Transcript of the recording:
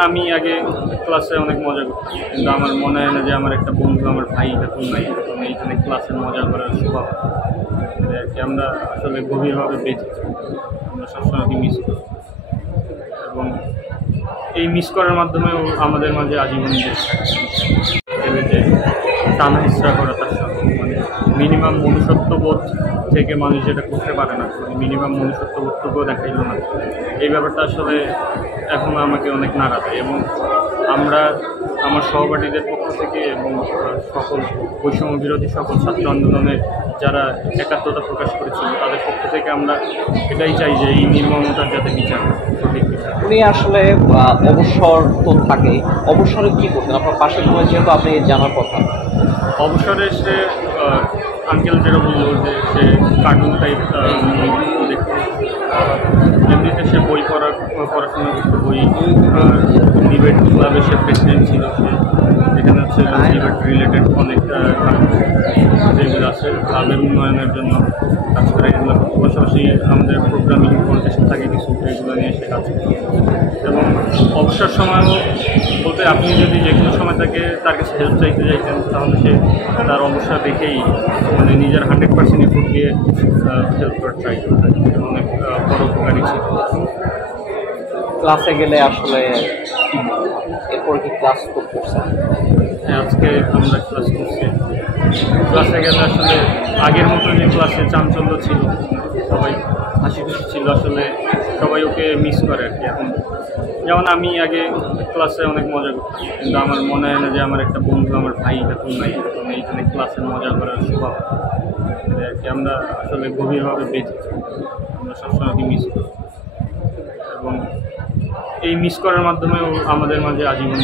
আমি আগে ক্লাসে অনেক মজা করতাম, কিন্তু আমার মনে হয় না যে আমার একটা বন্ধু, আমার ভাই এখন নাই। এখন এইখানে ক্লাসে মজা করার স্বভাব আর কি আমরা আসলে গভীরভাবে বেঁচেছি। আমরা সবসময় মিস করি এবং এই মিস করার মাধ্যমেও আমাদের মাঝে আজীবন গেলে যে টানা হিসরা করা তার সাথে মানে মিনিমাম মনুষ্যত্ববোধ থেকে মানুষ যেটা করতে পারে না, মানে মিনিমাম মনুষ্যত্ববোধটুকুও দেখাইল না। এই ব্যাপারটা আসলে এখন আমাকে অনেক নাড়া দেয় এবং আমরা আমার সহপাঠীদের পক্ষ থেকে এবং সকল বৈষম্য বিরোধী সকল ছাত্র আন্দোলনে যারা একাত্মতা প্রকাশ করেছিল তাদের পক্ষ থেকে আমরা এটাই চাই যে এই নির্মমতার যাতে বিচার, সঠিক বিচার। উনি আসলে অবসর তো থাকে, অবসরে কি করতেন? আপনার পাশের সময় যেহেতু আপনি জানার কথা। অবসরে সে আঙ্কেল যেটা বললো যে সে কার্টুন টাইপ দেখতে, এমনিতে সে বই পড়াশোনা করতো, বই ডিবেট ক্লাবে সে প্রেসিডেন্ট ছিল। সে এখানে হচ্ছে ডিবেট রিলেটেড অনেক যেগুলো আছে ক্লাবের উন্নয়নের জন্য কাজ করে। এগুলো পাশাপাশি আমাদের প্রোগ্রামিং কন্টেস্ট থাকে কিছু, এগুলো নিয়ে সে কাজ করে। এবং অবসর সময়ও বলতে আপনি যদি যে কোনো সময় তার কাছে হেল্প চাইতে চাইতেন তাহলে সে তার অবসর দেখেই মানে নিজের 100% এফোর্ট দিয়ে হেল্প করার ট্রাই করতে অনেক বড় উপকারী ছিল। ক্লাসে গেলে আসলে এরপর কি ক্লাস করতেছেন? হ্যাঁ, আজকে আমরা ক্লাস করছি। ক্লাসে গেলে আসলে আগের মতো যে ক্লাসে চাঞ্চল্য ছিল, সবাই হাসি খুশি ছিল, আসলে সবাই ওকে মিস করে আর কি। এখন যেমন আমি আগে ক্লাসে অনেক মজা করতাম, কিন্তু আমার মনে হয় না যে আমার একটা বন্ধু, আমার ভাই এখন নাই। এখন এইখানে ক্লাসে মজা করার স্বভাব আর কি আমরা আসলে গভীরভাবে বেঁচেছি। আমরা সবসময় মিস করি এবং এই মিস করার মাধ্যমেও আমাদের মাঝে আজীবন